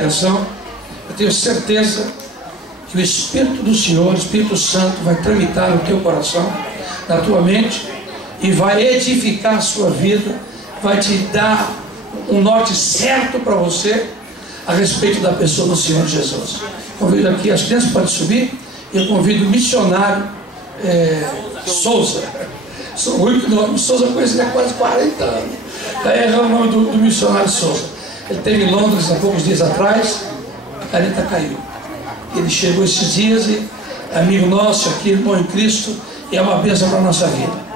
atenção, eu tenho certeza que o Espírito do Senhor, o Espírito Santo, vai tramitar no teu coração, na tua mente, e vai edificar a sua vida, vai te dar um norte certo para você a respeito da pessoa do Senhor Jesus. Convido aqui, as crianças podem subir, e eu convido o missionário Souza. Sou o único nome Souza, conheço ele há quase 40 anos. Está errando o nome do missionário Souza. Ele esteve em Londres há poucos dias atrás, a caneta caiu. Ele chegou esses dias e é amigo nosso aqui, irmão em Cristo, e é uma bênção para a nossa vida.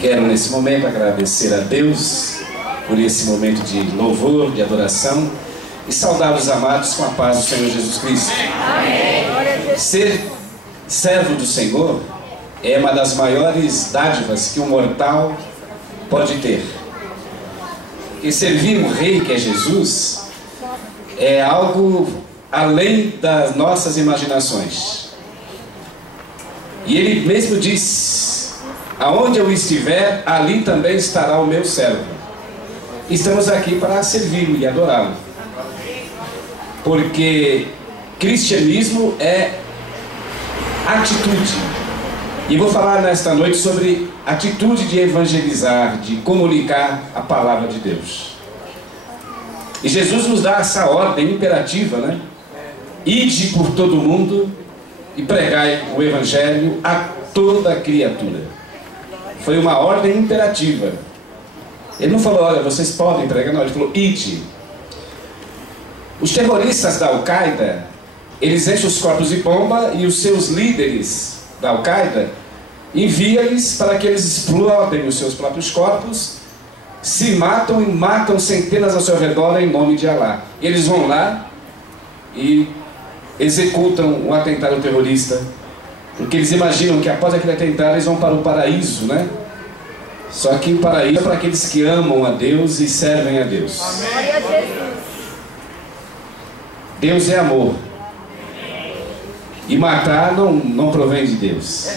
Quero nesse momento agradecer a Deus por esse momento de louvor, de adoração, e saudar os amados com a paz do Senhor Jesus Cristo. Amém. Ser servo do Senhor é uma das maiores dádivas que um mortal pode ter. E servir um rei que é Jesus é algo além das nossas imaginações. E ele mesmo disse: aonde eu estiver, ali também estará o meu servo. Estamos aqui para servi-lo e adorá-lo. Porque cristianismo é atitude. E vou falar nesta noite sobre atitude de evangelizar, de comunicar a palavra de Deus. E Jesus nos dá essa ordem imperativa, né? Ide por todo o mundo e pregai o evangelho a toda criatura. Foi uma ordem imperativa. Ele não falou, olha, vocês podem pregar, não, ele falou, ide. Os terroristas da Al-Qaeda, eles enchem os corpos de bomba e os seus líderes da Al-Qaeda envia-lhes para que eles explodem os seus próprios corpos, se matam e matam centenas ao seu redor em nome de Alá. E eles vão lá e executam um atentado terrorista, porque eles imaginam que após aquele atentado eles vão para o paraíso, né? Só que o paraíso é para aqueles que amam a Deus e servem a Deus. Amém. Deus é amor. E matar não provém de Deus.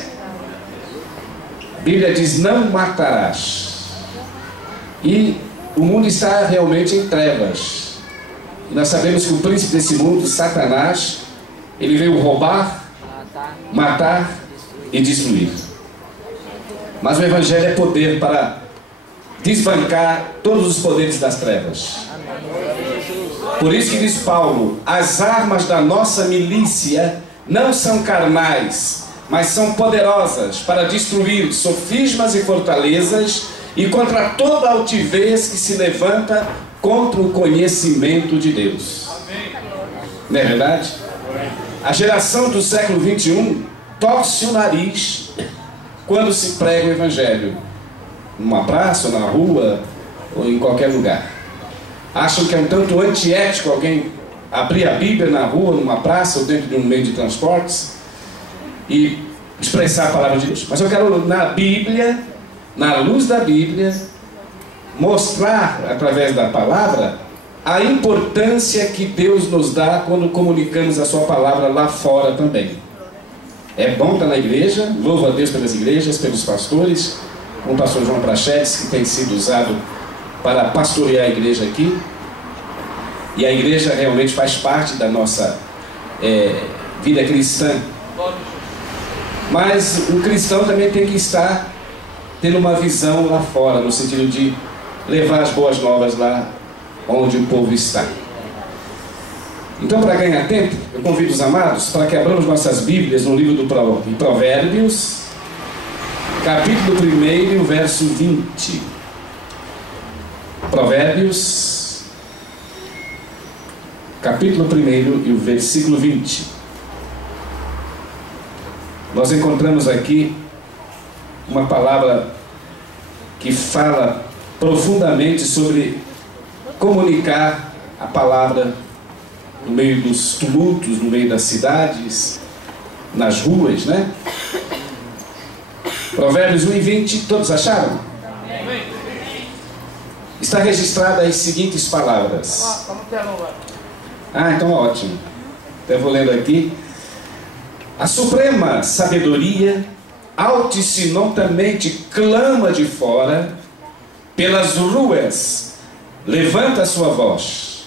A Bíblia diz, não matarás. E o mundo está realmente em trevas. E nós sabemos que o príncipe desse mundo, Satanás, ele veio roubar, matar e destruir. Mas o Evangelho é poder para desbancar todos os poderes das trevas. Por isso que diz Paulo, as armas da nossa milícia não são carnais, mas são poderosas para destruir sofismas e fortalezas e contra toda altivez que se levanta contra o conhecimento de Deus. Não é verdade? A geração do século 21 torce o nariz quando se prega o Evangelho, numa praça, ou na rua, ou em qualquer lugar. Acham que é um tanto antiético alguém abrir a Bíblia na rua, numa praça, ou dentro de um meio de transportes, e expressar a palavra de Deus. Mas eu quero, na Bíblia, na luz da Bíblia, mostrar, através da palavra, a importância que Deus nos dá quando comunicamos a sua palavra lá fora também. É bom estar na igreja, louvo a Deus pelas igrejas, pelos pastores, como o pastor João Prachetes, que tem sido usado para pastorear a igreja aqui. E a igreja realmente faz parte da nossa vida cristã. Mas o cristão também tem que estar tendo uma visão lá fora, no sentido de levar as boas novas lá onde o povo está. Então, para ganhar tempo, eu convido os amados para que abramos nossas Bíblias no livro de Provérbios, capítulo 1, verso 20. Provérbios, capítulo 1 e o versículo 20. Nós encontramos aqui uma palavra que fala profundamente sobre comunicar a palavra no meio dos tumultos, no meio das cidades, nas ruas, né? Provérbios 1 e 20, todos acharam? Está registrada as seguintes palavras. Ah, então ótimo. Então eu vou lendo aqui. A suprema sabedoria altisonantamente clama de fora, pelas ruas levanta a sua voz,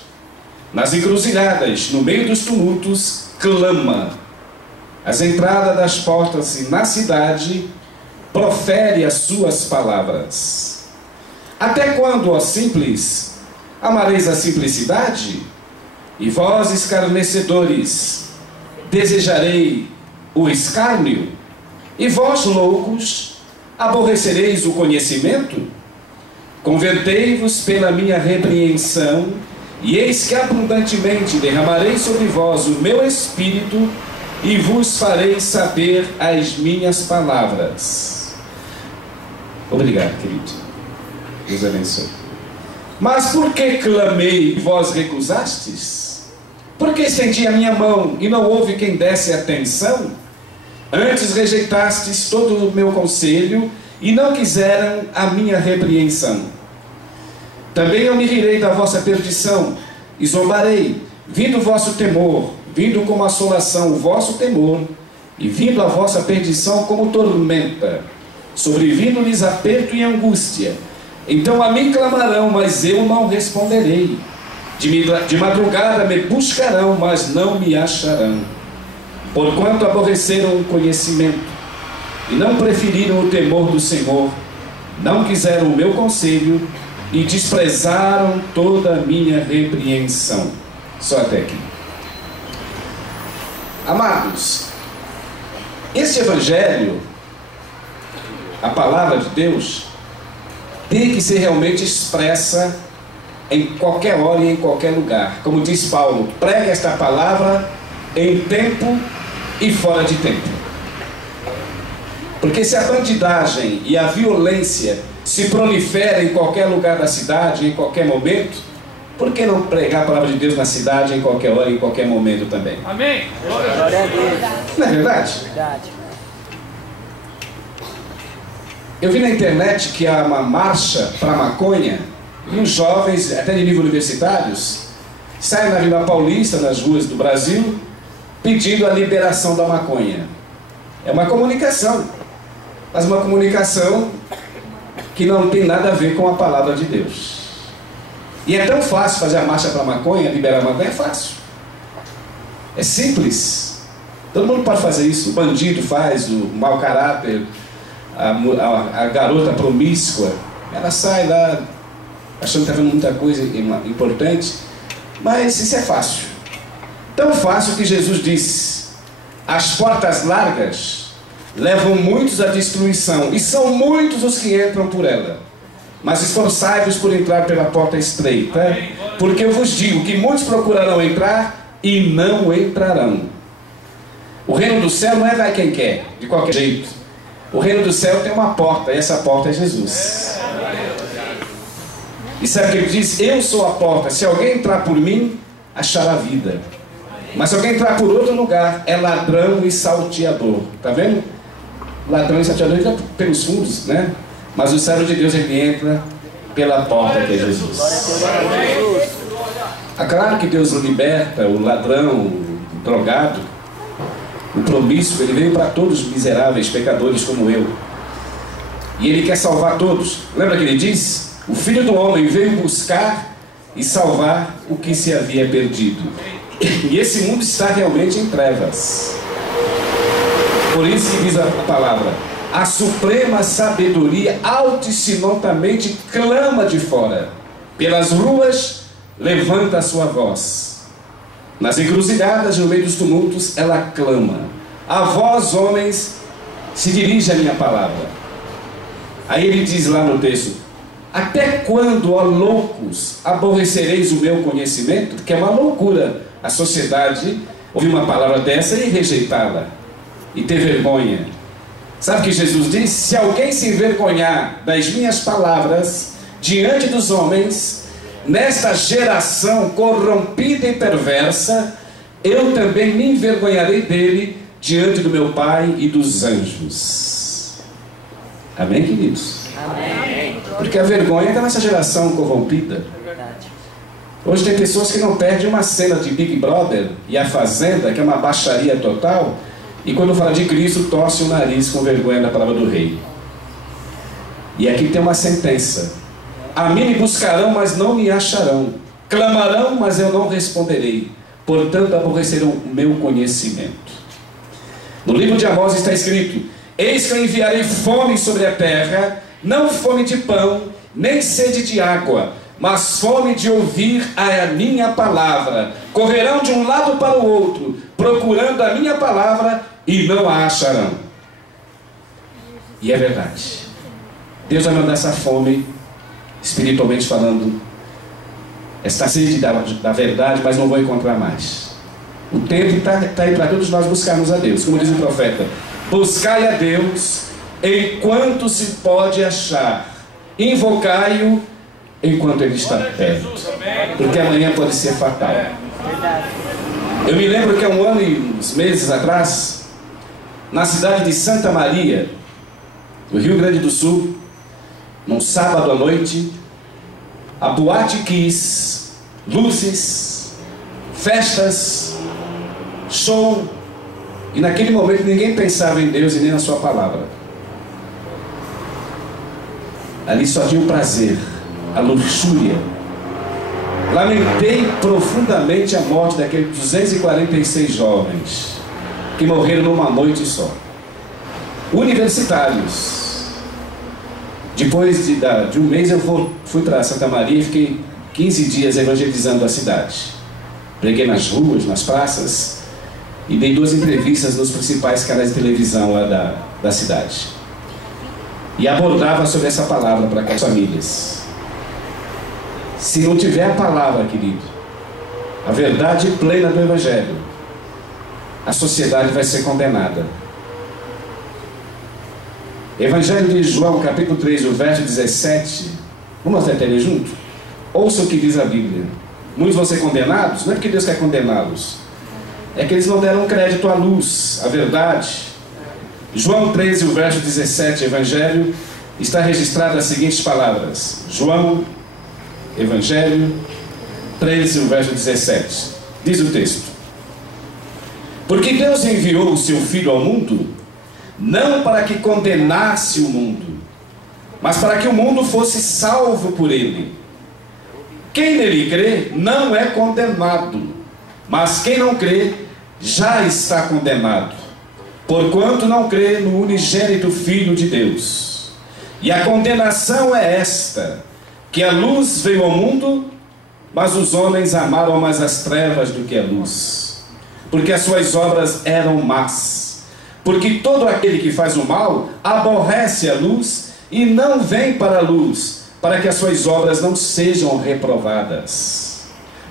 nas encruzilhadas, no meio dos tumultos, clama. Às entradas das portas e na cidade, profere as suas palavras. Até quando, ó simples, amareis a simplicidade? E vós, escarnecedores, desejarei o escárnio? E vós, loucos, aborrecereis o conhecimento? Convertei-vos pela minha repreensão, e eis que abundantemente derramarei sobre vós o meu espírito, e vos farei saber as minhas palavras. Obrigado, querido. Deus abençoe. Mas por que clamei e vós recusastes? Por que estendi a minha mão e não houve quem desse atenção? Antes rejeitastes todo o meu conselho e não quiseram a minha repreensão. Também eu me rirei da vossa perdição e zombarei, vindo o vosso temor, vindo como assolação o vosso temor, e vindo a vossa perdição como tormenta, sobrevindo-lhes aperto e angústia. Então a mim clamarão, mas eu não responderei. De madrugada me buscarão, mas não me acharão. Porquanto aborreceram o conhecimento, e não preferiram o temor do Senhor, não quiseram o meu conselho, e desprezaram toda a minha repreensão. Só até aqui. Amados, este Evangelho, a palavra de Deus, tem que ser realmente expressa em qualquer hora e em qualquer lugar. Como diz Paulo, pregue esta palavra em tempo e fora de tempo. Porque se a bandidagem e a violência se proliferam em qualquer lugar da cidade, em qualquer momento, por que não pregar a palavra de Deus na cidade, em qualquer hora e em qualquer momento também? Amém. Glória a Deus. Não é verdade? Verdade. Eu vi na internet que há uma marcha para a maconha, e os jovens, até de nível universitários, saem na Avenida Paulista, nas ruas do Brasil, pedindo a liberação da maconha. É uma comunicação, mas uma comunicação que não tem nada a ver com a palavra de Deus. E é tão fácil fazer a marcha para a maconha, liberar a maconha, é fácil. É simples. Todo mundo pode fazer isso. O bandido faz, o mau caráter, a garota promíscua, ela sai lá achando que está vendo muita coisa importante, mas isso é fácil. Tão fácil que Jesus disse: as portas largas levam muitos à destruição, e são muitos os que entram por ela. Mas esforçai-vos por entrar pela porta estreita, porque eu vos digo que muitos procurarão entrar e não entrarão. O reino do céu não é vai quem quer, de qualquer jeito. O reino do céu tem uma porta, e essa porta é Jesus. E sabe o que ele diz? Eu sou a porta, se alguém entrar por mim, achará vida. Mas se alguém entrar por outro lugar, é ladrão e salteador. Está vendo? Ladrão e salteador entra pelos fundos, né? Mas o servo de Deus, ele entra pela porta, que é Jesus. É claro que Deus liberta o ladrão, o drogado, o promíscuo. Ele veio para todos os miseráveis, pecadores como eu. E ele quer salvar todos. Lembra que ele diz? O Filho do Homem veio buscar e salvar o que se havia perdido. E esse mundo está realmente em trevas. Por isso que diz a palavra: a suprema sabedoria altisonantamente clama de fora, pelas ruas levanta a sua voz, nas encruzilhadas, no meio dos tumultos, ela clama. A vós, homens, se dirige a minha palavra. Aí ele diz lá no texto: até quando, ó loucos, aborrecereis o meu conhecimento? Que é uma loucura a sociedade ouvir uma palavra dessa e rejeitá-la e ter vergonha. Sabe o que Jesus diz? Se alguém se envergonhar das minhas palavras diante dos homens, nesta geração corrompida e perversa, eu também me envergonharei dele diante do meu Pai e dos anjos. Amém, queridos? Amém. Porque a vergonha está nessa geração corrompida. Hoje tem pessoas que não perdem uma cena de Big Brother e A Fazenda, que é uma baixaria total, E quando fala de Cristo, torce o nariz com vergonha da palavra do rei. E aqui tem uma sentença: a mim me buscarão, mas não me acharão. Clamarão, mas eu não responderei. Portanto, aborrecerão o meu conhecimento. No livro de Amós está escrito: eis que eu enviarei fome sobre a terra, não fome de pão, nem sede de água, mas fome de ouvir a minha palavra. Correrão de um lado para o outro, procurando a minha palavra, e não a acharão. E é verdade. Deus vai mandar essa fome, espiritualmente falando, esta sede da verdade, mas não vou encontrar mais. O tempo está aí para todos nós buscarmos a Deus. Como diz o profeta: buscai a Deus enquanto se pode achar, invocai-o enquanto ele está perto, porque amanhã pode ser fatal. Eu me lembro que há 1 ano e uns meses atrás, na cidade de Santa Maria, no Rio Grande do Sul, num sábado à noite, a boate quis luzes, festas, show, e naquele momento ninguém pensava em Deus e nem na sua palavra. Ali só tinha o prazer, a luxúria. Lamentei profundamente a morte daqueles 246 jovens que morreram numa noite só, universitários. Depois de um mês eu fui para Santa Maria e fiquei 15 dias evangelizando a cidade. Preguei nas ruas, nas praças, e dei 2 entrevistas nos principais canais de televisão lá da cidade. E abordava sobre essa palavra para as famílias. Se não tiver a palavra, querido, a verdade plena do Evangelho, a sociedade vai ser condenada. Evangelho de João, capítulo 3, o verso 17. Vamos até ler junto? Ouça o que diz a Bíblia. Muitos vão ser condenados, não é porque Deus quer condená-los, é que eles não deram crédito à luz, à verdade. João 13, o verso 17, Evangelho, está registrado as seguintes palavras. João, Evangelho 13, o verso 17. Diz o texto: porque Deus enviou o seu Filho ao mundo, não para que condenasse o mundo, mas para que o mundo fosse salvo por ele. Quem nele crê não é condenado, mas quem não crê já está condenado, porquanto não crê no unigênito Filho de Deus. E a condenação é esta, que a luz veio ao mundo, mas os homens amaram mais as trevas do que a luz, porque as suas obras eram más. Porque todo aquele que faz o mal aborrece a luz e não vem para a luz, para que as suas obras não sejam reprovadas.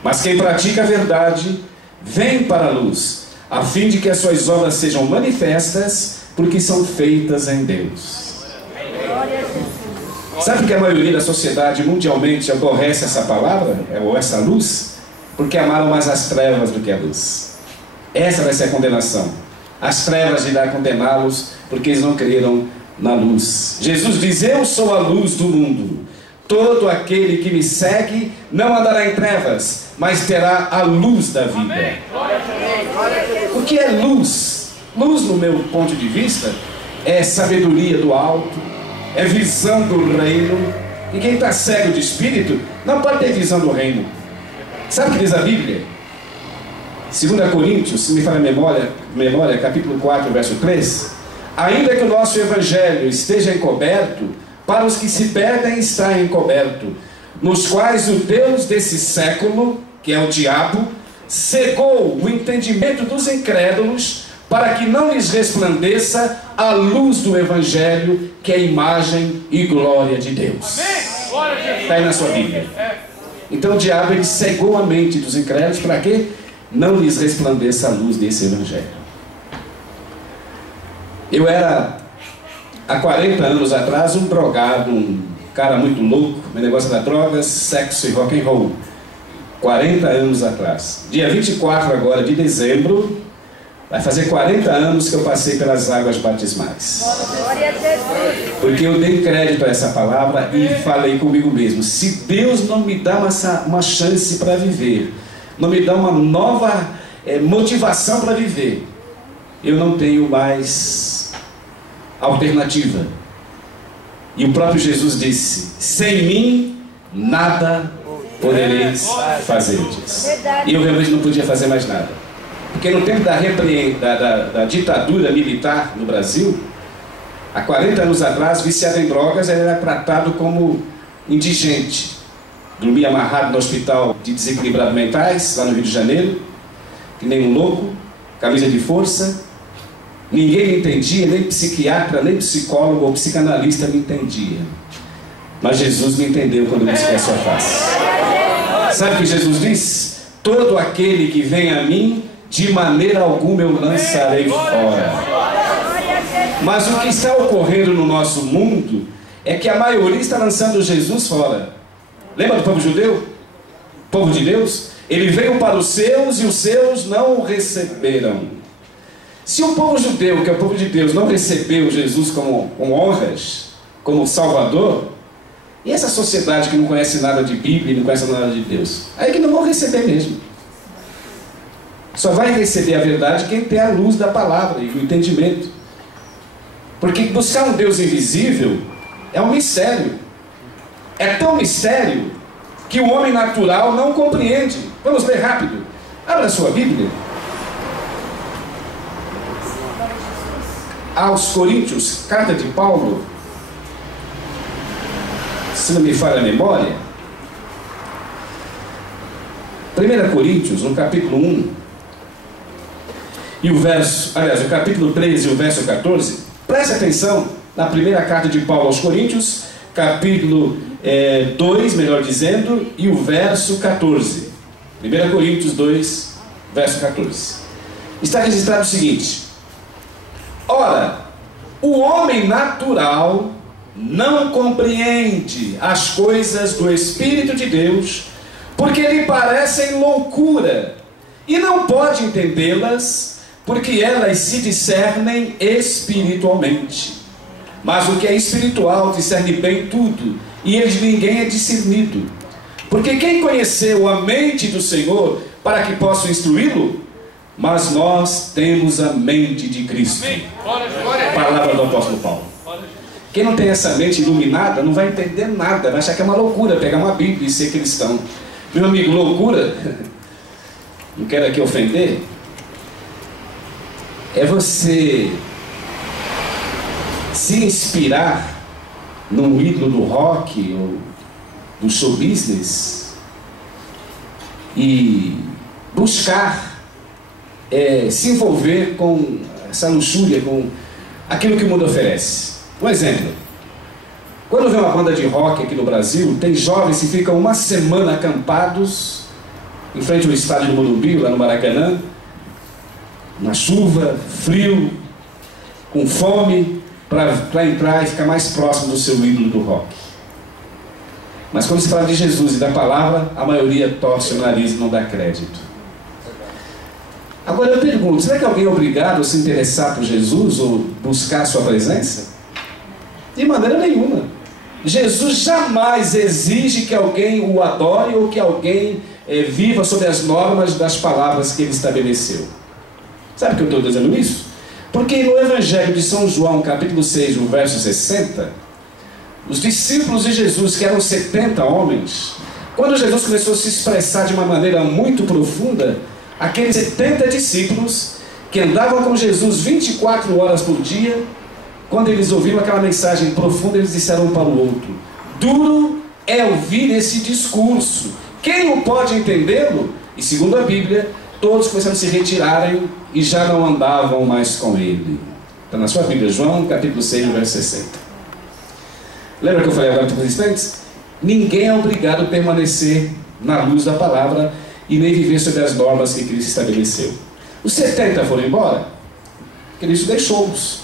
Mas quem pratica a verdade vem para a luz, a fim de que as suas obras sejam manifestas, porque são feitas em Deus. Sabe que a maioria da sociedade mundialmente aborrece essa palavra, ou essa luz? Porque amaram mais as trevas do que a luz. Essa vai ser a condenação. As trevas irão condená-los, porque eles não creram na luz. Jesus diz: eu sou a luz do mundo. Todo aquele que me segue não andará em trevas, mas terá a luz da vida. O que é luz? Luz, no meu ponto de vista, é sabedoria do alto, é visão do reino. E quem está cego de espírito não pode ter visão do reino. Sabe o que diz a Bíblia? 2 Coríntios, se me fala a memória, capítulo 4, verso 3. Ainda que o nosso evangelho esteja encoberto, para os que se perdem está encoberto, nos quais o Deus desse século, que é o diabo, cegou o entendimento dos incrédulos, para que não lhes resplandeça a luz do evangelho, que é a imagem e glória de Deus. Está aí na sua Bíblia. Então o diabo, ele cegou a mente dos incrédulos, para que não lhes resplandeça a luz desse evangelho. Eu era, há 40 anos atrás, um drogado, um cara muito louco, meu negócio da drogas, sexo e rock and roll. 40 anos atrás. Dia 24 agora de dezembro, vai fazer 40 anos que eu passei pelas águas batismais. Porque eu dei crédito a essa palavra e falei comigo mesmo: se Deus não me dá uma chance para viver, não me dá uma nova motivação para viver, eu não tenho mais alternativa. E o próprio Jesus disse: sem mim nada podereis fazer. E eu realmente não podia fazer mais nada. Porque no tempo da ditadura militar no Brasil, há 40 anos atrás, viciado em drogas, ele era tratado como indigente. Dormia amarrado no hospital de desequilibrados mentais, lá no Rio de Janeiro, que nem um louco, camisa de força. Ninguém me entendia, nem psiquiatra, nem psicólogo ou psicanalista me entendia. Mas Jesus me entendeu quando eu busquei a sua face. Sabe o que Jesus diz? Todo aquele que vem a mim, de maneira alguma eu lançarei fora. Mas o que está ocorrendo no nosso mundo é que a maioria está lançando Jesus fora. Lembra do povo judeu? O povo de Deus? Ele veio para os seus e os seus não o receberam. Se o povo judeu, que é o povo de Deus, não recebeu Jesus com honras, como Salvador, e essa sociedade que não conhece nada de Bíblia, não conhece nada de Deus, aí que não vão receber mesmo. Só vai receber a verdade quem tem a luz da palavra e o entendimento. Porque buscar um Deus invisível é um mistério. É tão mistério que o homem natural não compreende. Vamos ler rápido. Abra a sua Bíblia. Aos Coríntios, carta de Paulo, se não me falha a memória, 1 Coríntios, no capítulo 1, e o capítulo 13 e o verso 14, preste atenção na primeira carta de Paulo aos Coríntios, capítulo 2, melhor dizendo, e o verso 14. 1 Coríntios 2, verso 14. Está registrado o seguinte: ora, o homem natural não compreende as coisas do Espírito de Deus, porque lhe parecem loucura, e não pode entendê-las, porque elas se discernem espiritualmente. Mas o que é espiritual discerne bem tudo, e ele de ninguém é discernido. Porque quem conheceu a mente do Senhor para que possa instruí-lo? Mas nós temos a mente de Cristo. Palavra do apóstolo Paulo. Quem não tem essa mente iluminada não vai entender nada, vai achar que é uma loucura pegar uma Bíblia e ser cristão. Meu amigo, loucura, não quero aqui ofender, é você se inspirar num ídolo do rock ou do show business e buscar se envolver com essa luxúria, com aquilo que o mundo oferece. Um exemplo: quando vem uma banda de rock aqui no Brasil, tem jovens que ficam uma semana acampados em frente ao estádio do Morumbi, lá no Maracanã, na chuva, frio, com fome, para entrar e ficar mais próximo do seu ídolo do rock. Mas quando se fala de Jesus e da palavra, a maioria torce o nariz e não dá crédito. Agora eu pergunto, será que alguém é obrigado a se interessar por Jesus ou buscar a sua presença? De maneira nenhuma. Jesus jamais exige que alguém o adore ou que alguém viva sob as normas das palavras que ele estabeleceu. Sabe por que eu estou dizendo isso? Porque no Evangelho de São João, capítulo 6, no verso 60, os discípulos de Jesus, que eram 70 homens, quando Jesus começou a se expressar de uma maneira muito profunda, aqueles 70 discípulos que andavam com Jesus 24 horas por dia, quando eles ouviram aquela mensagem profunda, eles disseram um para o outro: duro é ouvir esse discurso, quem não pode entendê-lo? E segundo a Bíblia, todos começaram a se retirarem e já não andavam mais com ele. Está na sua Bíblia, João capítulo 6, verso 60. Lembra que eu falei agora por instantes? Ninguém é obrigado a permanecer na luz da palavra e nem viver sob as normas que Cristo estabeleceu. Os 70 foram embora, Cristo deixou-os.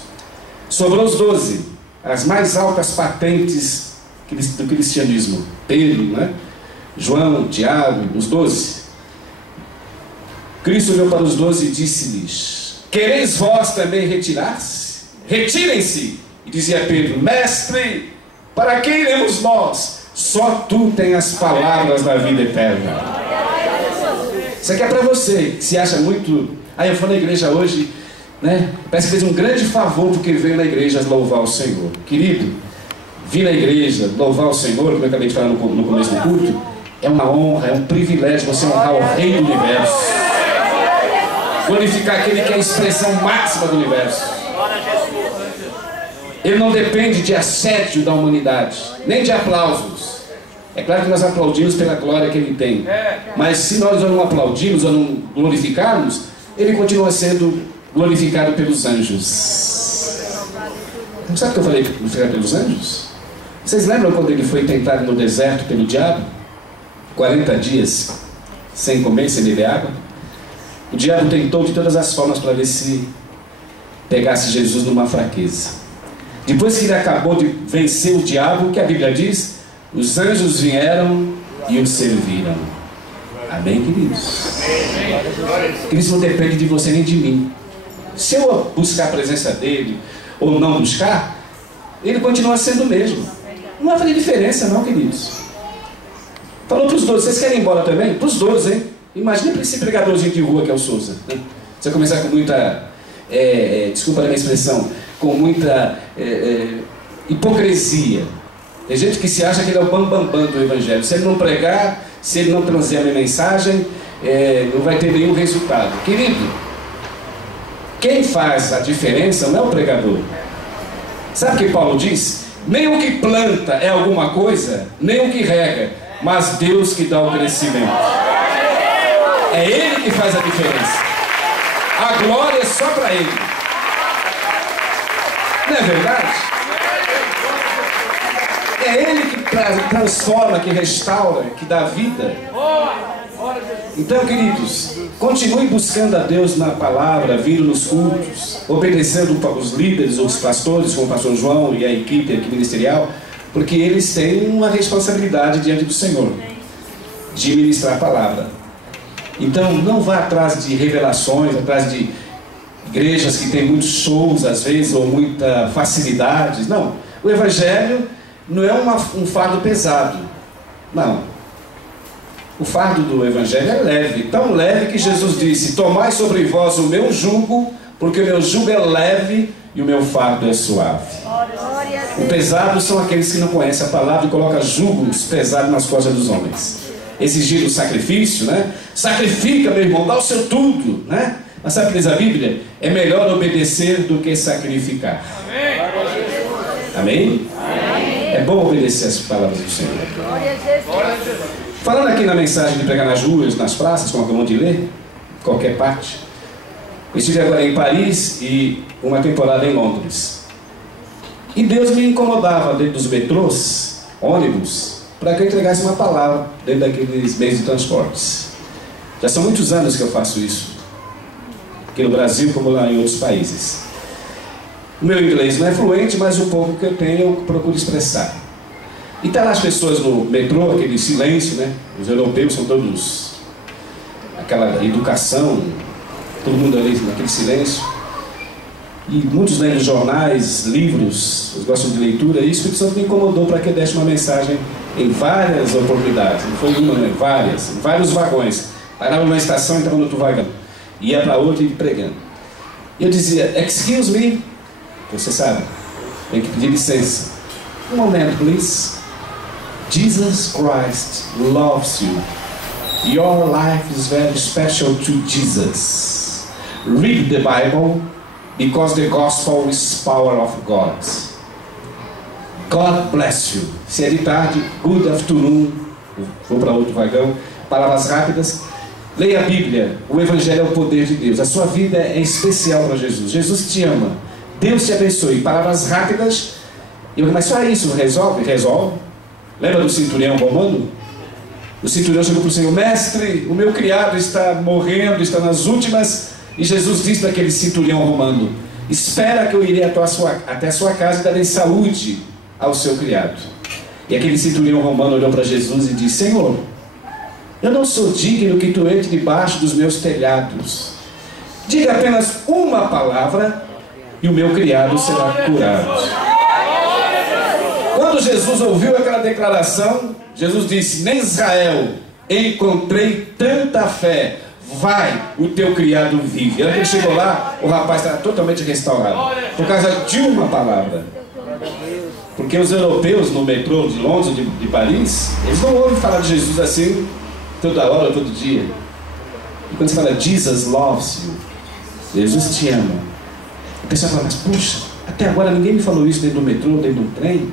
Sobrou os 12, as mais altas patentes do cristianismo: Pedro, né? João, Tiago, os 12. Cristo olhou para os 12 e disse-lhes: quereis vós também retirar-se? Retirem-se. E dizia Pedro: mestre, para quem iremos nós? Só tu tens as palavras da vida eterna. Isso aqui é para você que se acha muito... eu fui na igreja hoje né? Parece que fez um grande favor porque veio na igreja louvar o Senhor. Querido, vir na igreja louvar o Senhor, como eu acabei de falar no começo do culto, é uma honra, é um privilégio você honrar o Rei do Universo, glorificar aquele que é a expressão máxima do universo. Ele não depende de assédio da humanidade, nem de aplausos. É claro que nós aplaudimos pela glória que Ele tem, mas se nós não aplaudimos ou não glorificarmos, Ele continua sendo glorificado pelos anjos. Não sabe o que eu falei, glorificado pelos anjos? Vocês lembram quando Ele foi tentado no deserto pelo diabo? 40 dias sem comer, sem beber água. O diabo tentou de todas as formas para ver se pegasse Jesus numa fraqueza. Depois que ele acabou de vencer o diabo, o que a Bíblia diz? Os anjos vieram e o serviram. Amém, queridos? Cristo não depende de você nem de mim. Se eu buscar a presença dele ou não buscar, ele continua sendo o mesmo. Não vai fazer diferença não, queridos. Falou para os 12, vocês querem ir embora também? Para os 12, hein? Imagina esse pregadorzinho de rua que é o Souza. Você começar com muita, desculpa a minha expressão, com muita hipocrisia. Tem gente que se acha que ele é o bambambam do Evangelho. Se ele não pregar, se ele não transmitir a minha mensagem, não vai ter nenhum resultado. Querido, quem faz a diferença não é o pregador. Sabe o que Paulo diz? Nem o que planta é alguma coisa, nem o que rega, mas Deus que dá o crescimento. É Ele que faz a diferença. A glória é só para Ele. Não é verdade? É Ele que transforma, que restaura, que dá vida. Então, queridos, continue buscando a Deus na palavra, vindo nos cultos, obedecendo os líderes, os pastores, como o pastor João e a equipe aqui ministerial, porque eles têm uma responsabilidade diante do Senhor, de ministrar a palavra. Então, não vá atrás de revelações, atrás de igrejas que têm muitos shows, às vezes, ou muita facilidade. Não, o Evangelho não é um fardo pesado. Não. O fardo do Evangelho é leve, tão leve que Jesus disse: tomai sobre vós o meu jugo, porque o meu jugo é leve e o meu fardo é suave. O pesado são aqueles que não conhecem a palavra e colocam jugos pesados nas costas dos homens. Exigir o sacrifício, né? Sacrifica, meu irmão, dá o seu tudo, né? Mas sabe o que diz a Bíblia? É melhor obedecer do que sacrificar. Amém? Amém? É bom obedecer as palavras do Senhor. Falando aqui na mensagem de pregar nas ruas, nas praças, como acabamos de ler, qualquer parte. Eu estive agora em Paris e uma temporada em Londres. E Deus me incomodava dentro dos metrôs, ônibus, para que eu entregasse uma palavra dentro daqueles meios de transportes. Já são muitos anos que eu faço isso, aqui no Brasil como lá em outros países. O meu inglês não é fluente, mas o pouco que eu tenho eu procuro expressar. E tá lá as pessoas no metrô, aquele silêncio, né? Os europeus são todos aquela educação, todo mundo ali naquele silêncio. E muitos lendo jornais, livros, eles gostam de leitura, e o Espírito Santo me incomodou para que eu desse uma mensagem em várias oportunidades. Não foi uma, não é? Várias, em vários vagões. Parava numa estação e entrava no outro vagão. Ia para outra e pregando. E eu dizia: excuse me, você sabe, tem que pedir licença. Um momento, please. Jesus Christ loves you. Your life is very special to Jesus. Read the Bible, because the gospel is power of God. God bless you. Se é de tarde, good afternoon. Vou para outro vagão. Palavras rápidas. Leia a Bíblia. O Evangelho é o poder de Deus. A sua vida é especial para Jesus. Jesus te ama. Deus te abençoe. Palavras rápidas. Mas só isso resolve? Resolve. Lembra do centurião romano? O centurião chegou para o Senhor: mestre, o meu criado está morrendo, está nas últimas. E Jesus disse para aquele centurião romano: espera que eu irei até a sua casa e darei saúde ao seu criado. E aquele centurião romano olhou para Jesus e disse: Senhor, eu não sou digno que tu entre debaixo dos meus telhados. Diga apenas uma palavra e o meu criado será curado. Quando Jesus ouviu aquela declaração, Jesus disse: nem em Israel encontrei tanta fé. vai, o teu criado vive. Ele chegou lá, o rapaz está totalmente restaurado, por causa de uma palavra. Porque os europeus no metrô de Londres, de Paris, eles não ouvem falar de Jesus assim toda hora, todo dia. E quando você fala Jesus loves you, Jesus te ama, a pessoa fala, mas puxa, até agora ninguém me falou isso dentro do metrô, dentro do trem.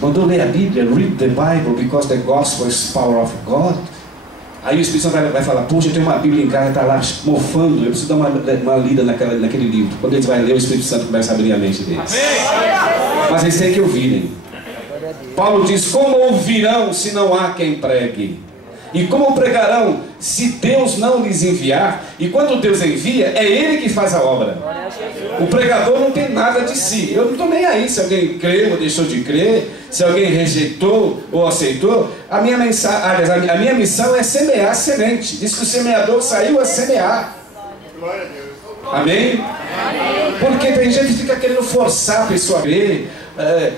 Mandou ler a Bíblia, read the Bible, because the gospel is power of God. Aí o Espírito Santo vai falar, puxa, eu tenho uma Bíblia em casa, está lá mofando, eu preciso dar uma lida naquele livro. Quando eles vão ler, o Espírito Santo começa a abrir a mente deles. Mas eles têm que ouvirem. Paulo diz, como ouvirão se não há quem pregue? E como pregarão se Deus não lhes enviar? E quando Deus envia, é Ele que faz a obra. O pregador não tem nada de si. Eu não estou nem aí se alguém crê ou deixou de crer, se alguém rejeitou ou aceitou. A minha missão é semear semente. Diz que o semeador saiu a semear. Amém? Porque tem gente que fica querendo forçar a pessoa a crer,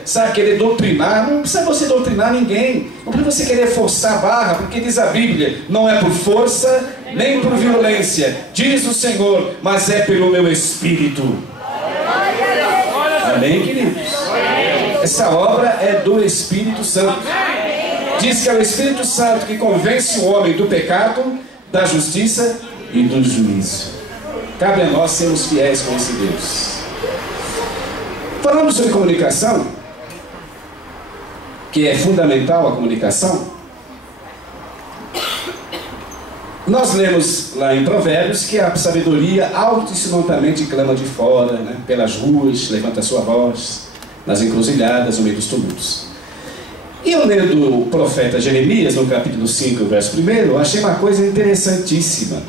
sabe, querer doutrinar. Não precisa você doutrinar ninguém, não precisa você querer forçar a barra, porque diz a Bíblia, não é por força nem por violência, diz o Senhor, mas é pelo meu Espírito. Amém, queridos? Essa obra é do Espírito Santo. Diz que é o Espírito Santo que convence o homem do pecado, da justiça e do juízo. Cabe a nós sermos fiéis com esse Deus. Falando sobre comunicação, que é fundamental a comunicação, nós lemos lá em Provérbios que a sabedoria altissimamente clama de fora, né? Pelas ruas, levanta a sua voz, nas encruzilhadas, no meio dos tumultos. E eu lendo o profeta Jeremias, no capítulo 5, verso 1, eu achei uma coisa interessantíssima.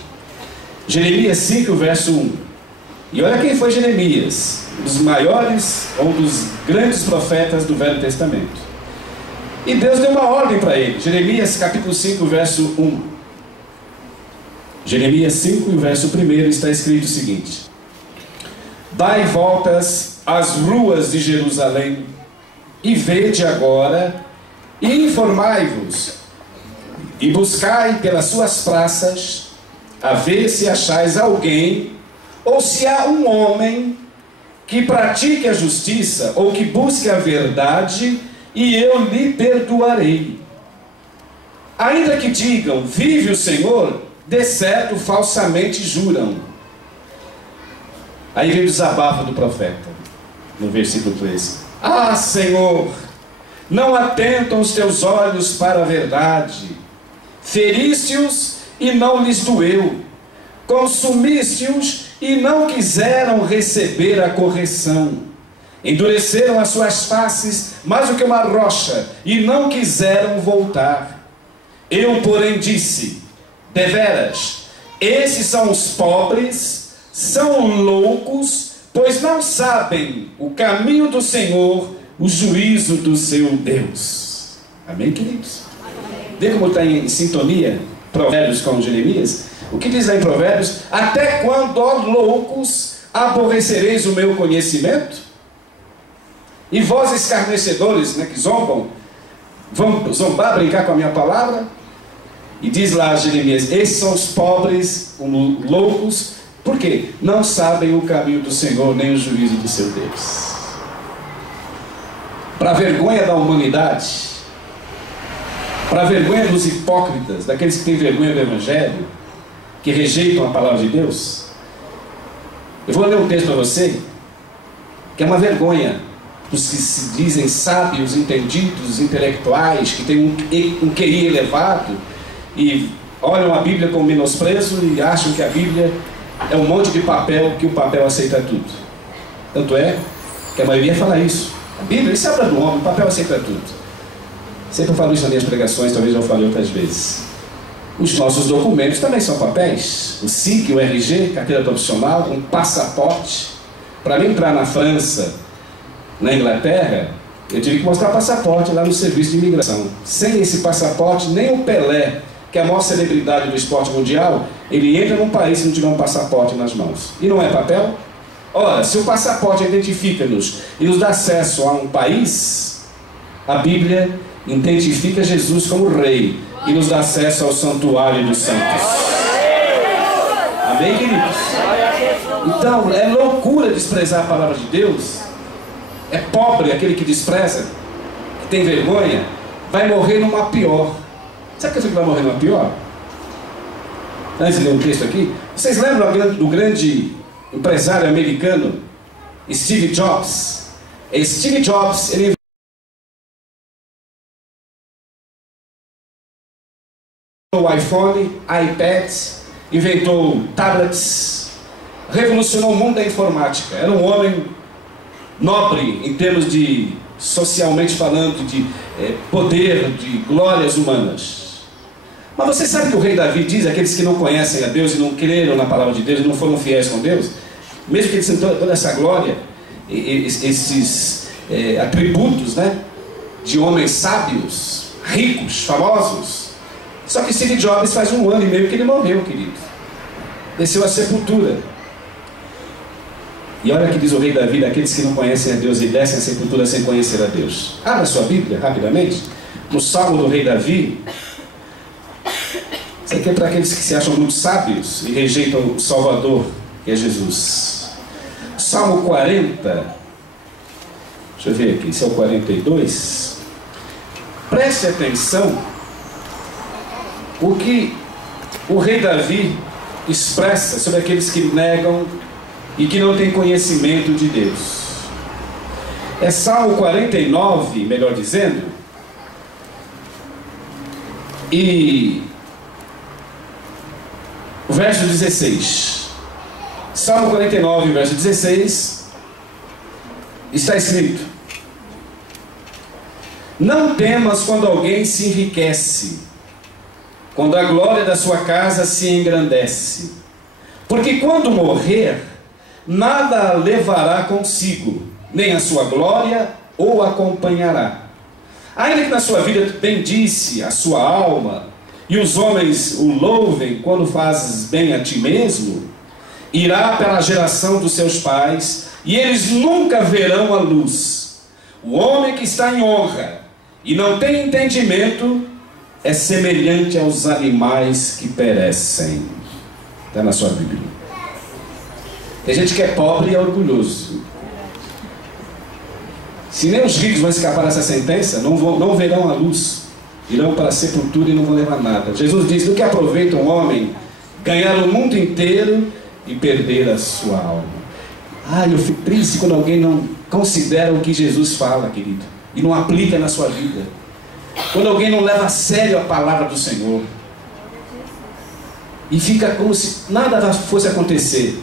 Jeremias 5, verso 1. E olha quem foi Jeremias, um dos maiores, um dos grandes profetas do Velho Testamento. E Deus deu uma ordem para ele. Jeremias capítulo 5, verso 1. Jeremias 5, verso 1, está escrito o seguinte: dai voltas às ruas de Jerusalém, e vede agora, e informai-vos, e buscai pelas suas praças, a ver se achais alguém, ou se há um homem que pratique a justiça, ou que busque a verdade, e eu lhe perdoarei. Ainda que digam, vive o Senhor, de certo falsamente juram. Aí vem o desabafo do profeta, no versículo 13. Ah, Senhor, não atentam os teus olhos para a verdade, feriste-os e não lhes doeu, consumiste-os e não quiseram receber a correção, endureceram as suas faces mais do que uma rocha e não quiseram voltar. Eu, porém, disse, deveras, esses são os pobres, são loucos, pois não sabem o caminho do Senhor, o juízo do seu Deus. Amém, queridos? Vê como está em sintonia Provérbios com Jeremias? O que diz lá em Provérbios? Até quando, ó loucos, aborrecereis o meu conhecimento? E vós escarnecedores, né, que zombam, vão zombar, brincar com a minha palavra? E diz lá Jeremias, esses são os pobres, loucos, por quê? Não sabem o caminho do Senhor, nem o juízo do seu Deus. Para a vergonha da humanidade, para a vergonha dos hipócritas, daqueles que têm vergonha do Evangelho, que rejeitam a palavra de Deus, eu vou ler um texto para você, que é uma vergonha dos que se dizem sábios, entendidos, intelectuais, que têm um QI elevado, e olham a Bíblia com menosprezo e acham que a Bíblia é um monte de papel, que o papel aceita tudo. Tanto é que a maioria fala isso. A Bíblia, isso é obra do homem, o papel aceita tudo. Sempre falo isso nas minhas pregações, talvez eu falei outras vezes. Os nossos documentos também são papéis. O SIC, o RG, carteira profissional, um passaporte. Para mim entrar na França, na Inglaterra, eu tive que mostrar passaporte lá no serviço de imigração. Sem esse passaporte, nem o Pelé, que é a maior celebridade do esporte mundial, ele entra num país se não tiver um passaporte nas mãos. E não é papel? Ora, se o passaporte identifica-nos e nos dá acesso a um país, a Bíblia identifica Jesus como rei e nos dá acesso ao santuário dos santos. Amém, queridos? Então, é loucura desprezar a palavra de Deus. É pobre aquele que despreza, que tem vergonha, vai morrer numa pior. Sabe que vai morrer numa pior? Antes de ler um texto aqui, vocês lembram do grande empresário americano Steve Jobs? Steve Jobs, ele inventou o iPhone, iPad, inventou tablets, revolucionou o mundo da informática. Era um homem nobre em termos de, socialmente falando, de poder, de glórias humanas. Mas você sabe que o rei Davi diz, aqueles que não conhecem a Deus e não creram na palavra de Deus e não foram fiéis com Deus, mesmo que eles tenham toda essa glória, esses atributos, né, de homens sábios, ricos, famosos, só que Steve Jobs faz 1 ano e meio que ele morreu, querido. Desceu à sepultura. E olha o que diz o rei Davi, daqueles que não conhecem a Deus e descem à sepultura sem conhecer a Deus. Abra sua Bíblia, rapidamente, no Salmo do rei Davi. Isso aqui é para aqueles que se acham muito sábios e rejeitam o Salvador, que é Jesus. Salmo 40, deixa eu ver aqui, esse é o 42. Preste atenção o que o rei Davi expressa sobre aqueles que negam e que não têm conhecimento de Deus. É Salmo 49, melhor dizendo, e o verso 16. Salmo 49, verso 16, está escrito: não temas quando alguém se enriquece, quando a glória da sua casa se engrandece, porque quando morrer, nada a levará consigo, nem a sua glória o acompanhará. Ainda que na sua vida bendice a sua alma, e os homens o louvem quando fazes bem a ti mesmo, irá pela geração dos seus pais, e eles nunca verão a luz. O homem que está em honra e não tem entendimento é semelhante aos animais que perecem. Está na sua Bíblia. Tem gente que é pobre e é orgulhoso. Se nem os ricos vão escapar dessa sentença, não verão a luz, irão para a sepultura e não vão levar nada. Jesus diz: do que aproveita um homem ganhar o mundo inteiro e perder a sua alma? Eu fico triste quando alguém não considera o que Jesus fala, querido, e não aplica na sua vida. Quando alguém não leva a sério a palavra do Senhor e fica como se nada fosse acontecer,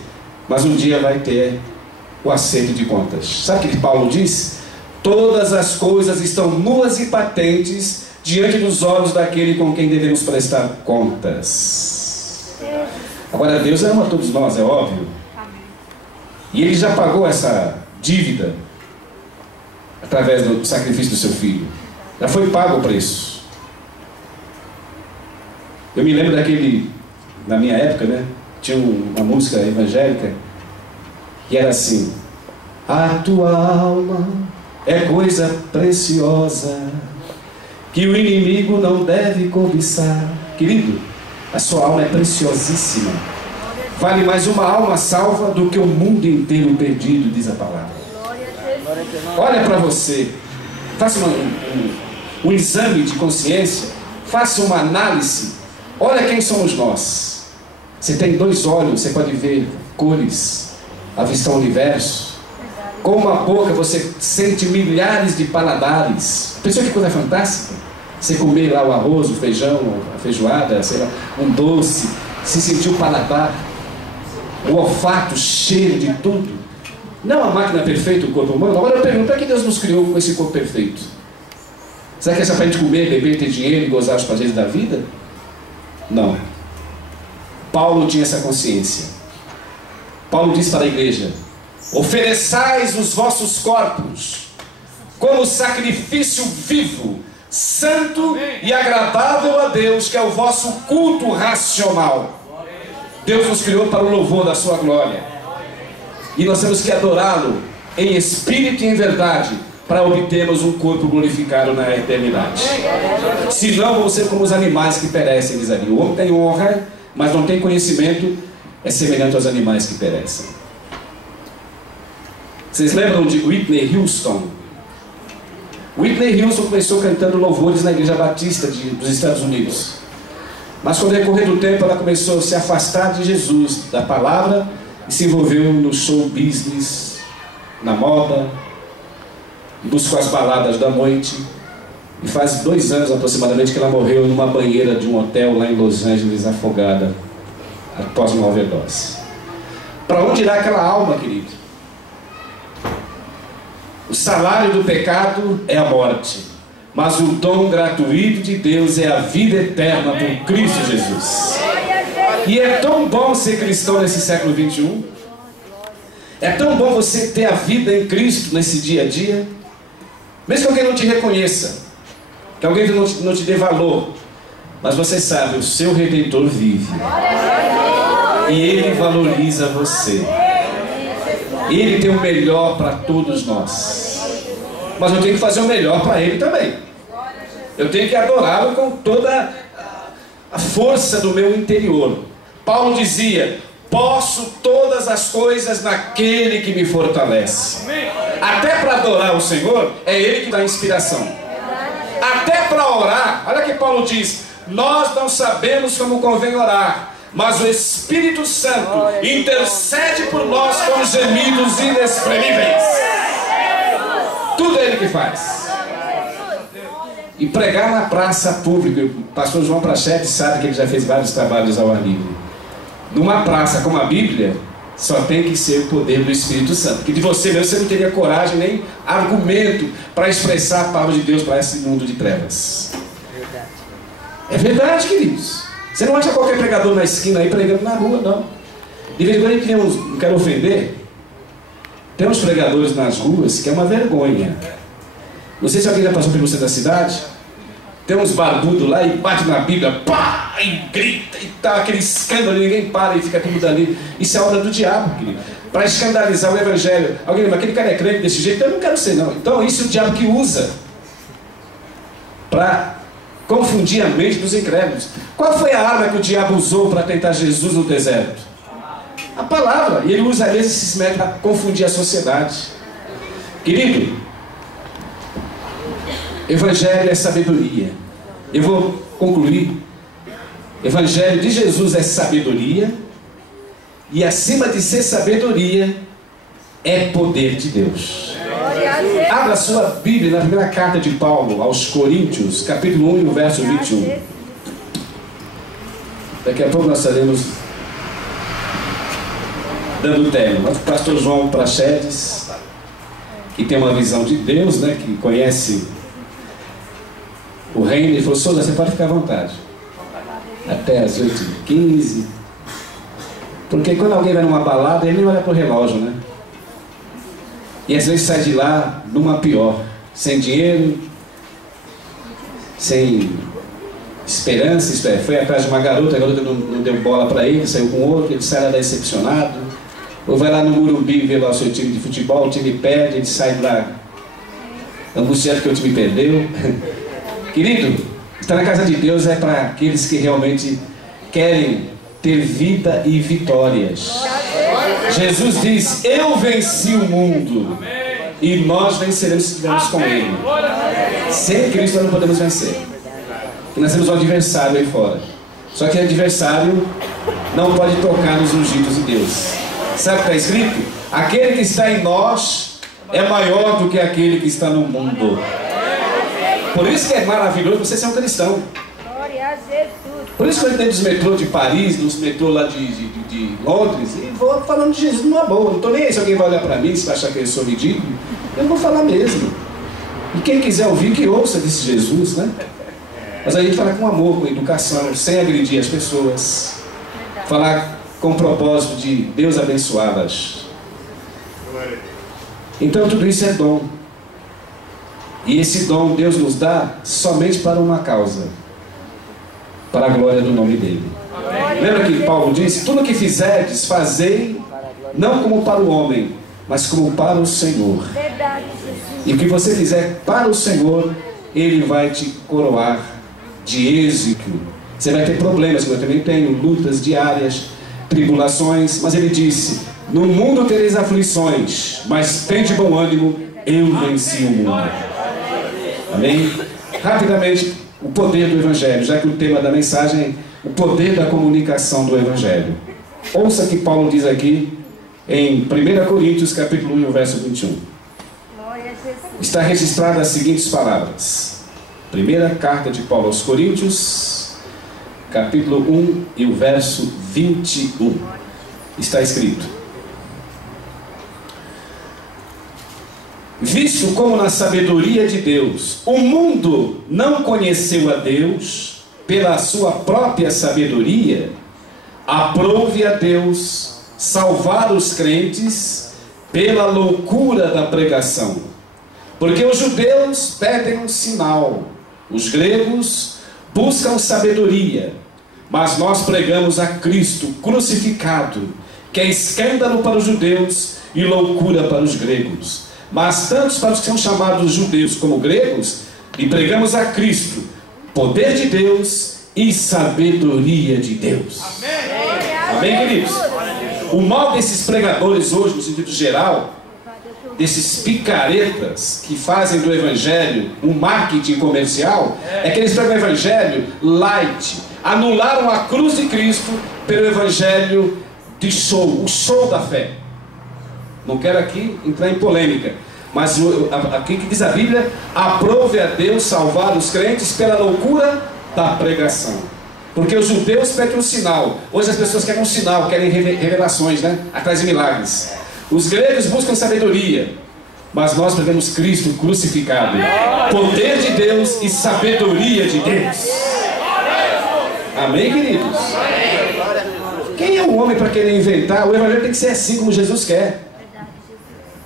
mas um dia vai ter o acerto de contas. Sabe o que Paulo diz? Todas as coisas estão nuas e patentes diante dos olhos daquele com quem devemos prestar contas. Agora, Deus ama todos nós, é óbvio. E Ele já pagou essa dívida através do sacrifício do seu Filho. Já foi pago o preço. Eu me lembro daquele, na minha época, né? Tinha uma música evangélica que era assim: a tua alma é coisa preciosa que o inimigo não deve cobiçar. Querido, a sua alma é preciosíssima. Vale mais uma alma salva do que o mundo inteiro perdido, diz a palavra. Olha para você, faça um exame de consciência, faça uma análise. Olha quem somos nós. Você tem 2 olhos, você pode ver cores, avistar o universo. Com uma boca você sente milhares de paladares. Pensou que coisa fantástica? Você comer lá o arroz, o feijão, a feijoada, sei lá, um doce, se sentir o paladar, o olfato, o cheiro de tudo. Não a máquina perfeita, o corpo humano. Agora eu pergunto, por que Deus nos criou com esse corpo perfeito? Será que é só para a gente comer, beber, ter dinheiro e gozar os prazeres da vida? Não. Paulo tinha essa consciência. Paulo diz para a igreja: ofereçais os vossos corpos como sacrifício vivo, santo e agradável a Deus, que é o vosso culto racional. Deus nos criou para o louvor da sua glória, e nós temos que adorá-lo em espírito e em verdade, para obtermos um corpo glorificado na eternidade. Senão vamos ser como os animais que perecem, diz ali. O homem tem honra, mas não tem conhecimento, é semelhante aos animais que perecem. Vocês lembram de Whitney Houston? Whitney Houston começou cantando louvores na Igreja Batista dos Estados Unidos. Mas com o decorrer do tempo ela começou a se afastar de Jesus, da palavra, e se envolveu no show business, na moda, buscou as baladas da noite. E faz 2 anos aproximadamente que ela morreu numa banheira de um hotel lá em Los Angeles, afogada, após uma overdose. Para onde irá aquela alma, querido? O salário do pecado é a morte, mas o dom gratuito de Deus é a vida eterna por Cristo Jesus. E é tão bom ser cristão nesse século 21. É tão bom você ter a vida em Cristo nesse dia a dia. Mesmo que alguém não te reconheça, que alguém não te dê valor, mas você sabe, o seu Redentor vive. E Ele valoriza você. Ele tem o melhor para todos nós. Mas eu tenho que fazer o melhor para Ele também. Eu tenho que adorá-lo com toda a força do meu interior. Paulo dizia: posso todas as coisas naquele que me fortalece. Até para adorar o Senhor, é Ele que dá inspiração. Até para orar, olha que Paulo diz: nós não sabemos como convém orar, mas o Espírito Santo intercede por nós com gemidos inexprimíveis. Tudo é Ele que faz. E pregar na praça pública, o pastor João Prachetti sabe que ele já fez vários trabalhos ao ar livre. Numa praça como a Bíblia, só tem que ser o poder do Espírito Santo. Porque de você mesmo você não teria coragem nem argumento para expressar a palavra de Deus para esse mundo de trevas. É verdade, queridos. Você não acha qualquer pregador na esquina aí pregando na rua, não. De vez em quando a gente tem uns, não quero ofender, tem uns pregadores nas ruas que é uma vergonha. Não sei se alguém já passou pelo centro da cidade. Tem uns barbudos lá e bate na Bíblia, pá, e grita, e tá aquele escândalo, ninguém para e fica tudo ali. Isso é obra do diabo, querido, para escandalizar o Evangelho. Alguém lembra, aquele cara é crente desse jeito? Eu não quero ser, não. Então isso é o diabo que usa para confundir a mente dos incrédulos. Qual foi a arma que o diabo usou para tentar Jesus no deserto? A palavra. E ele usa às vezes esses métodos para confundir a sociedade. Querido, Evangelho é sabedoria. Eu vou concluir. Evangelho de Jesus é sabedoria. E acima de ser sabedoria, é poder de Deus. Abra a sua Bíblia na primeira carta de Paulo aos Coríntios, capítulo 1, verso 21. Daqui a pouco nós estaremos dando término. Mas o pastor João Prachedes, que tem uma visão de Deus, né, que conhece o reino, ele falou: Souza, você pode ficar à vontade até as 8h15, porque quando alguém vai numa balada, ele nem olha para o relógio, né? E às vezes sai de lá numa pior, sem dinheiro, sem esperança, isto é, foi atrás de uma garota, a garota não deu bola para ele, saiu com outro, ele sai lá decepcionado. Ou vai lá no Morumbi ver lá o seu time de futebol, o time perde, ele sai de lá angustiado porque o time perdeu. Querido, estar na casa de Deus é para aqueles que realmente querem ter vida e vitórias. Jesus diz: eu venci o mundo, e nós venceremos se estivermos com Ele. Sem Cristo nós não podemos vencer. E nós temos um adversário aí fora. Só que o adversário não pode tocar nos ungidos de Deus. Sabe o que está escrito? Aquele que está em nós é maior do que aquele que está no mundo. Por isso que é maravilhoso você ser um cristão. Por isso que eu entendo dos metrôs de Paris, dos metrôs lá de Londres, e vou falando de Jesus numa boa. Não estou nem aí se alguém vai olhar para mim, se vai achar que eu sou ridículo. Eu vou falar mesmo. E quem quiser ouvir, que ouça desse Jesus, né? Mas a gente fala com amor, com educação, sem agredir as pessoas. Falar com o propósito de Deus abençoá-las. Então tudo isso é dom. E esse dom Deus nos dá somente para uma causa: para a glória do nome dele. Lembra que Paulo disse: tudo o que fizerdes, fazei não como para o homem, mas como para o Senhor. E o que você fizer para o Senhor, Ele vai te coroar de êxito. Você vai ter problemas, como eu também tenho, lutas diárias, tribulações, mas ele disse: no mundo tereis aflições, mas tende bom ânimo, eu venci o mundo. Amém? Rapidamente, o poder do Evangelho, já que o tema da mensagem é o poder da comunicação do Evangelho. Ouça o que Paulo diz aqui em 1 Coríntios, capítulo 1, verso 21. Está registrada as seguintes palavras. Primeira carta de Paulo aos Coríntios, capítulo 1 e o verso 21. Está escrito: visto como na sabedoria de Deus o mundo não conheceu a Deus pela sua própria sabedoria, aprove a Deus salvar os crentes pela loucura da pregação. Porque os judeus pedem um sinal, os gregos buscam sabedoria, mas nós pregamos a Cristo crucificado, que é escândalo para os judeus e loucura para os gregos. Mas tanto para os que são chamados judeus como gregos, e pregamos a Cristo, poder de Deus e sabedoria de Deus. Amém, queridos? O mal desses pregadores hoje, no sentido geral, desses picaretas que fazem do Evangelho um marketing comercial, é que eles pegam o Evangelho light, anularam a cruz de Cristo pelo Evangelho de show, o show da fé. Não quero aqui entrar em polêmica, mas aqui que diz a Bíblia: aprove a Deus salvar os crentes pela loucura da pregação. Porque os judeus pedem um sinal. Hoje as pessoas querem um sinal, querem revelações, né? Atrás de milagres. Os gregos buscam sabedoria, mas nós pregamos Cristo crucificado, poder de Deus e sabedoria de Deus. Amém, queridos? Quem é o homem para querer inventar? O Evangelho tem que ser assim como Jesus quer.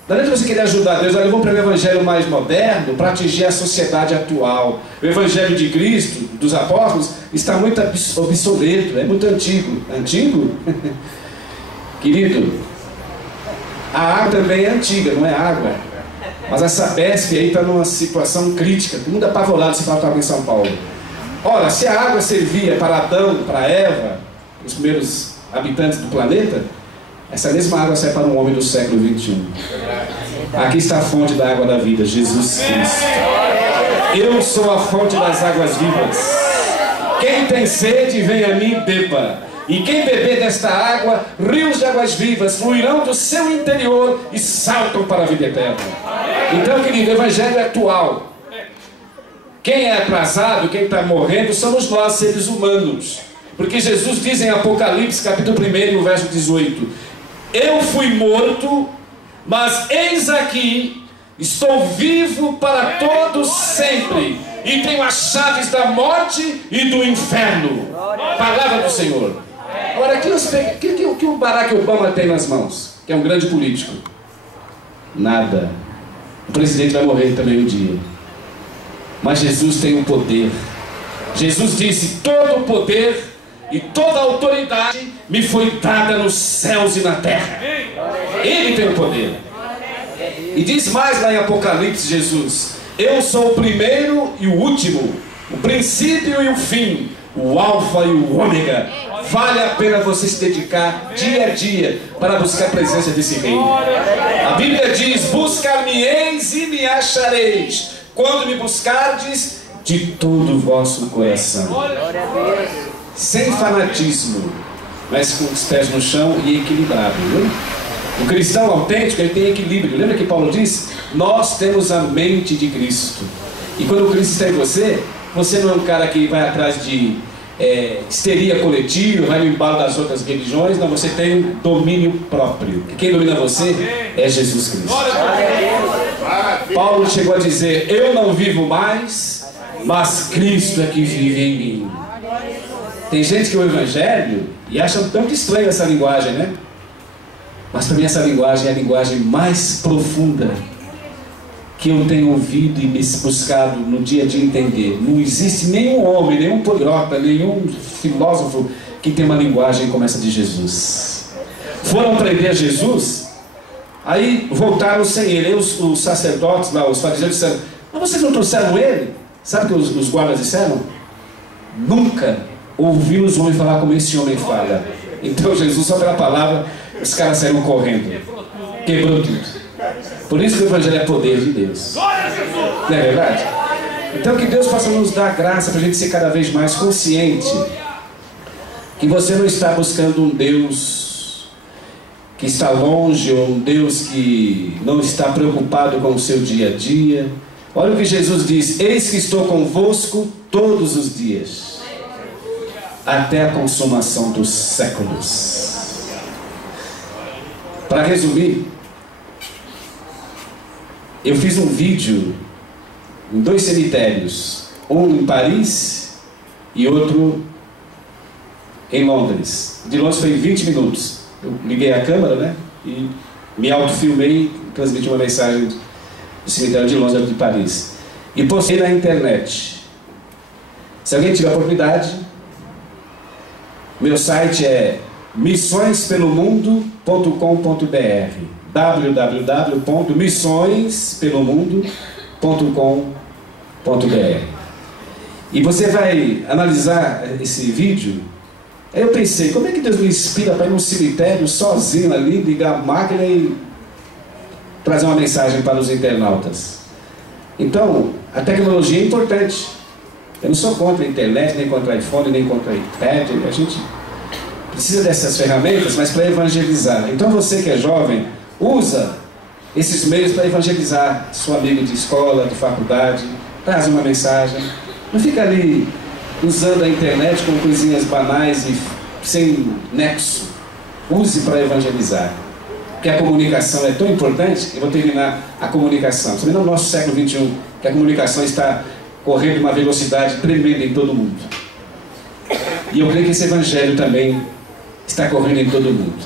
Não adianta você querer ajudar Deus. Olha, eu vou pregar o Evangelho mais moderno para atingir a sociedade atual. O Evangelho de Cristo, dos apóstolos, está muito obsoleto, é muito antigo. Antigo? Querido, a água também é antiga, não é água. Mas a Sabesp aí está numa situação crítica. Todo mundo apavorado se fala em São Paulo. Ora, se a água servia para Adão, para Eva, os primeiros habitantes do planeta, essa mesma água serve para um homem do século 21. Aqui está a fonte da água da vida, Jesus Cristo. Eu sou a fonte das águas vivas. Quem tem sede, vem a mim e beba. E quem beber desta água, rios de águas vivas fluirão do seu interior e saltam para a vida eterna. Então, querido, o Evangelho é atual. Quem é atrasado, quem está morrendo, somos nós, seres humanos. Porque Jesus diz em Apocalipse, capítulo 1, verso 18: eu fui morto, mas eis aqui, estou vivo para todos sempre, e tenho as chaves da morte e do inferno. Palavra do Senhor. Agora, o que o Barack Obama tem nas mãos? Que é um grande político. Nada. O presidente vai morrer também um dia. Mas Jesus tem o poder. Jesus disse: todo o poder e toda a autoridade me foi dada nos céus e na terra. Ele tem o poder. E diz mais lá em Apocalipse, Jesus: eu sou o primeiro e o último, o princípio e o fim, o alfa e o ômega. Vale a pena você se dedicar dia a dia para buscar a presença desse reino. A Bíblia diz: buscar-me-eis e me achareis, quando me buscardes de todo o vosso coração. Sem fanatismo, mas com os pés no chão e equilibrado, viu? O cristão autêntico, ele tem equilíbrio. Lembra que Paulo diz? Nós temos a mente de Cristo. E quando o Cristo está em você, você não é um cara que vai atrás de histeria coletiva, vai no embalo das outras religiões. Não, você tem um domínio próprio. E quem domina você é Jesus Cristo. Paulo chegou a dizer: eu não vivo mais, mas Cristo é que vive em mim. Tem gente que o Evangelho e acha tanto estranho essa linguagem, né? Mas para mim essa linguagem é a linguagem mais profunda que eu tenho ouvido e me buscado no dia a dia entender. Não existe nenhum homem, nenhum poliglota, nenhum filósofo que tem uma linguagem como essa de Jesus. Foram prender Jesus, aí voltaram sem ele. Aí os sacerdotes lá, os fariseus disseram: mas vocês não trouxeram ele? Sabe o que os guardas disseram? Nunca ouvimos um homem falar como esse homem fala. Então Jesus, só pela palavra, os caras saíram correndo. Quebrou tudo. Por isso que o Evangelho é poder de Deus. Não é verdade? Então que Deus possa nos dar graça para a gente ser cada vez mais consciente que você não está buscando um Deus que está longe, ou um Deus que não está preocupado com o seu dia a dia. Olha o que Jesus diz: eis que estou convosco todos os dias, até a consumação dos séculos. Para resumir, eu fiz um vídeo em 2 cemitérios, um em Paris e outro em Londres. De Londres foi 20 minutos. Eu liguei a câmera, né? E me autofilmei e transmiti uma mensagem do cemitério de Londres e de Paris. E postei na internet. Se alguém tiver oportunidade, meu site é missõespelomundo.com.br, www.missõespelomundo.com.br. E você vai analisar esse vídeo. Aí eu pensei, como é que Deus me inspira para ir num cemitério sozinho ali, ligar a máquina e trazer uma mensagem para os internautas? Então, a tecnologia é importante. Eu não sou contra a internet, nem contra iPhone, nem contra iPad. A gente precisa dessas ferramentas, mas para evangelizar. Então você que é jovem, usa esses meios para evangelizar seu amigo de escola, de faculdade. Traz uma mensagem. Não fica ali usando a internet com coisinhas banais e sem nexo. Use para evangelizar. Porque a comunicação é tão importante que eu vou terminar a comunicação. Também no nosso século XXI, que a comunicação está correndo uma velocidade tremenda em todo mundo. E eu creio que esse evangelho também está correndo em todo mundo.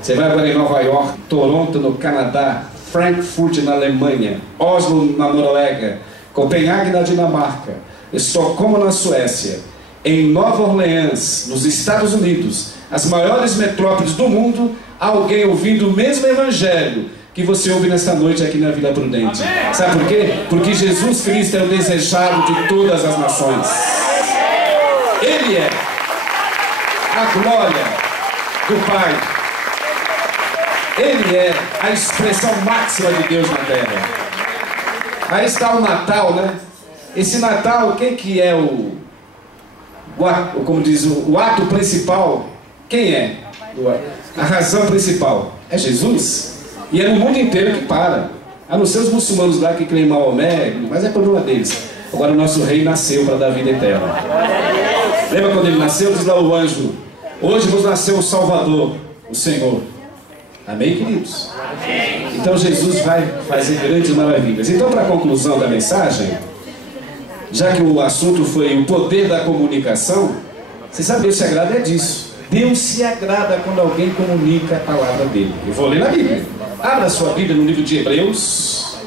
Você vai agora em Nova York, Toronto no Canadá, Frankfurt na Alemanha, Oslo na Noruega, Copenhague na Dinamarca, Estocolmo na Suécia, em Nova Orleans, nos Estados Unidos, as maiores metrópoles do mundo, alguém ouvindo o mesmo evangelho que você ouve nesta noite aqui na Vila Prudente. Amém. Sabe por quê? Porque Jesus Cristo é o desejado de todas as nações. Ele é a glória do Pai. Ele é a expressão máxima de Deus na terra. Aí está o Natal, né? Esse Natal, o que é como diz, o ato principal? Quem é? A razão principal é Jesus. E é no mundo inteiro que para. A não ser os muçulmanos lá que creem em Maomé, mas é problema deles. Agora o nosso rei nasceu para dar vida eterna. Lembra quando ele nasceu? Diz lá o anjo: hoje vos nasceu o Salvador, o Senhor. Amém, queridos? Então Jesus vai fazer grandes maravilhas. Então, para a conclusão da mensagem, já que o assunto foi o poder da comunicação, você sabe, Deus se agrada disso. Deus se agrada quando alguém comunica a palavra dele. Eu vou ler na Bíblia. Abra a sua Bíblia no livro de Hebreus.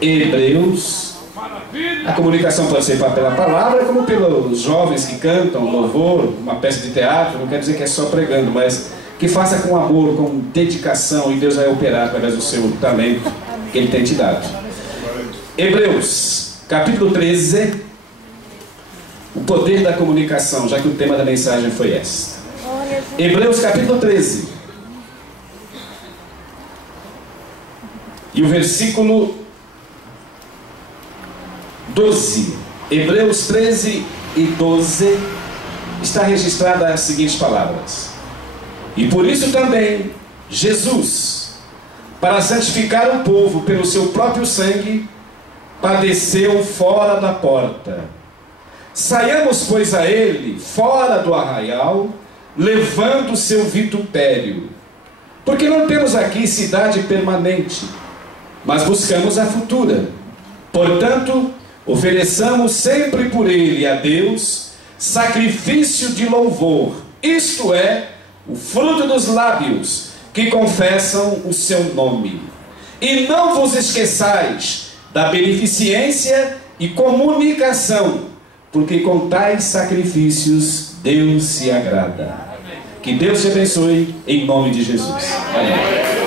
Hebreus. A comunicação pode ser pela palavra, como pelos jovens que cantam louvor, uma peça de teatro. Não quer dizer que é só pregando, mas que faça com amor, com dedicação, e Deus vai operar através do seu talento que Ele tem te dado. Hebreus, capítulo 13, o poder da comunicação, já que o tema da mensagem foi esse. Hebreus, capítulo 13. E o versículo 12. Hebreus 13 e 12 está registrada as seguintes palavras: e por isso também Jesus, para santificar o povo pelo seu próprio sangue, padeceu fora da porta. Saiamos, pois, a ele fora do arraial, levando o seu vitupério. Porque não temos aqui cidade permanente, mas buscamos a futura. Portanto, ofereçamos sempre por ele a Deus sacrifício de louvor, isto é, o fruto dos lábios que confessam o seu nome. E não vos esqueçais da beneficência e comunicação, porque com tais sacrifícios Deus se agrada. Que Deus te abençoe em nome de Jesus. Amém.